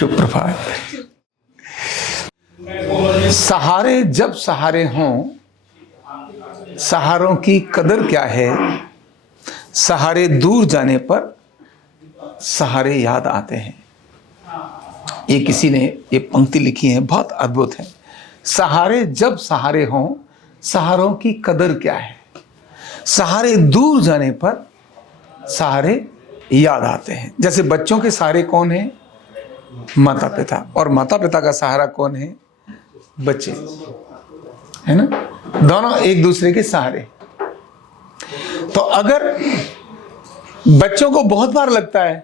शुभ प्रभात। सहारे जब सहारे हों, सहारों की कदर क्या है, सहारे दूर जाने पर सहारे याद आते हैं। ये किसी ने ये पंक्ति लिखी है, बहुत अद्भुत है। सहारे जब सहारे हों, सहारों की कदर क्या है, सहारे दूर जाने पर सहारे याद आते हैं। जैसे बच्चों के सहारे कौन है? माता पिता। और माता पिता का सहारा कौन है? बच्चे, है ना? दोनों एक दूसरे के सहारे। तो अगर बच्चों को बहुत बार लगता है,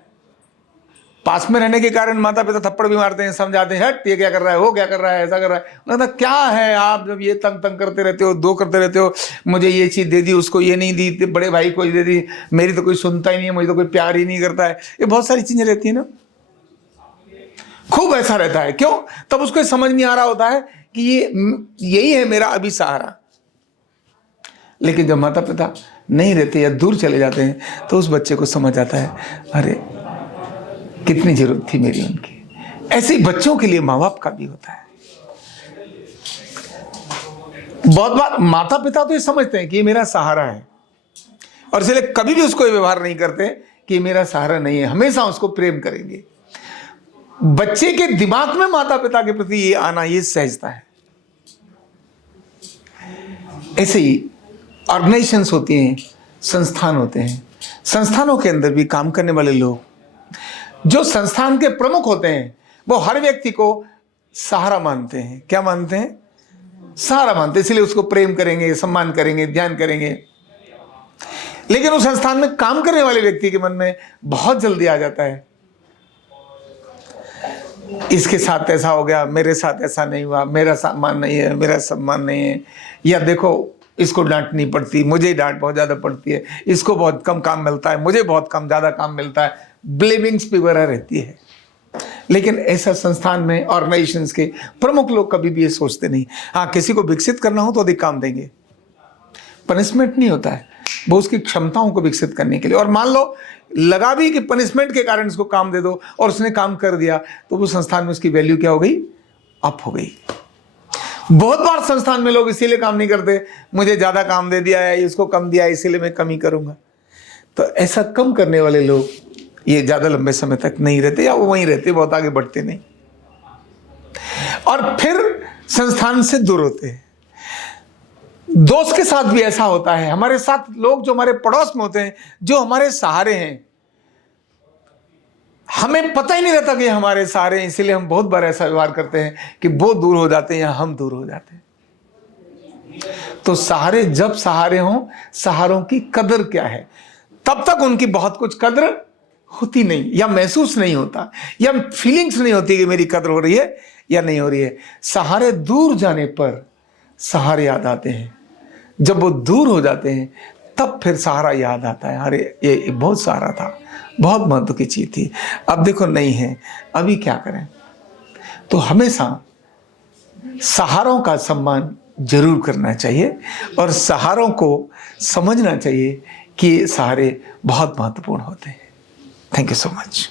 पास में रहने के कारण माता पिता थप्पड़ भी मारते हैं, समझाते हैं, हट ये क्या कर रहा है, वो क्या कर रहा है, ऐसा कर रहा है, लगता क्या है आप जब ये तंग तंग करते रहते हो, दो करते रहते हो, मुझे ये चीज दे दी, उसको ये नहीं दी, बड़े भाई को दे दी, मेरी तो कोई सुनता ही नहीं है, मुझे तो कोई प्यार ही नहीं करता है। ये बहुत सारी चीजें रहती है ना, खूब ऐसा रहता है। क्यों? तब उसको समझ नहीं आ रहा होता है कि यही है मेरा अभी सहारा। लेकिन जब माता पिता नहीं रहते या दूर चले जाते हैं तो उस बच्चे को समझ आता है, अरे कितनी जरूरत थी मेरी उनकी। ऐसे ही बच्चों के लिए माँ बाप का भी होता है। बहुत बार माता पिता तो ये समझते हैं कि ये मेरा सहारा है, और इसलिए कभी भी उसको ये व्यवहार नहीं करते कि ये मेरा सहारा नहीं है, हमेशा उसको प्रेम करेंगे। बच्चे के दिमाग में माता पिता के प्रति ये आना, ये सहजता है। ऐसे ही ऑर्गेनाइजेशंस होती हैं, संस्थान होते हैं, संस्थानों के अंदर भी काम करने वाले लोग, जो संस्थान के प्रमुख होते हैं, वो हर व्यक्ति को सहारा मानते हैं। क्या मानते हैं? सहारा मानते हैं। इसलिए उसको प्रेम करेंगे, सम्मान करेंगे, ध्यान करेंगे। लेकिन उस संस्थान में काम करने वाले व्यक्ति के मन में बहुत जल्दी आ जाता है, इसके साथ ऐसा हो गया, मेरे साथ ऐसा नहीं हुआ, मेरा सम्मान नहीं है, मेरा सम्मान नहीं है, या देखो इसको डांटनी पड़ती, मुझे डांट बहुत ज्यादा पड़ती है, इसको बहुत कम काम मिलता है, मुझे बहुत कम ज्यादा काम मिलता है। ब्लेमिंग्स वगैरह रहती है। लेकिन ऐसा संस्थान में ऑर्गेनाइजेशंस के प्रमुख लोग कभी भी ये सोचते नहीं। हाँ, किसी को विकसित करना हो तो अधिक काम देंगे, पनिशमेंट नहीं होता है, वो उसकी क्षमताओं को विकसित करने के लिए। और मान लो लगा भी कि पनिशमेंट के कारण उसको काम दे दो और उसने काम कर दिया, तो वो संस्थान में उसकी वैल्यू क्या हो गई? अप हो गई। बहुत बार संस्थान में लोग इसीलिए काम नहीं करते, मुझे ज्यादा काम दे दिया है, इसको कम दिया है, इसीलिए मैं कम ही करूंगा। तो ऐसा कम करने वाले लोग ये ज्यादा लंबे समय तक नहीं रहते, या वो वहीं रहते, बहुत आगे बढ़ते नहीं, और फिर संस्थान से दूर होते हैं। दोस्त के साथ भी ऐसा होता है। हमारे साथ लोग जो हमारे पड़ोस में होते हैं, जो हमारे सहारे हैं, हमें पता ही नहीं रहता कि हमारे सहारे हैं, इसीलिए हम बहुत बार ऐसा व्यवहार करते हैं कि वो दूर हो जाते हैं या हम दूर हो जाते हैं। तो सहारे जब सहारे हों, सहारों की कदर क्या है, तब तक उनकी बहुत कुछ कदर होती नहीं, या महसूस नहीं होता, या फीलिंग्स नहीं होती कि मेरी कदर हो रही है या नहीं हो रही है। सहारे दूर जाने पर सहारे याद आते हैं। जब वो दूर हो जाते हैं तब फिर सहारा याद आता है, अरे ये बहुत सहारा था, बहुत महत्व की चीज थी, अब देखो नहीं है, अभी क्या करें। तो हमेशा सहारों का सम्मान जरूर करना चाहिए, और सहारों को समझना चाहिए कि सहारे बहुत महत्वपूर्ण होते हैं। Thank you so much.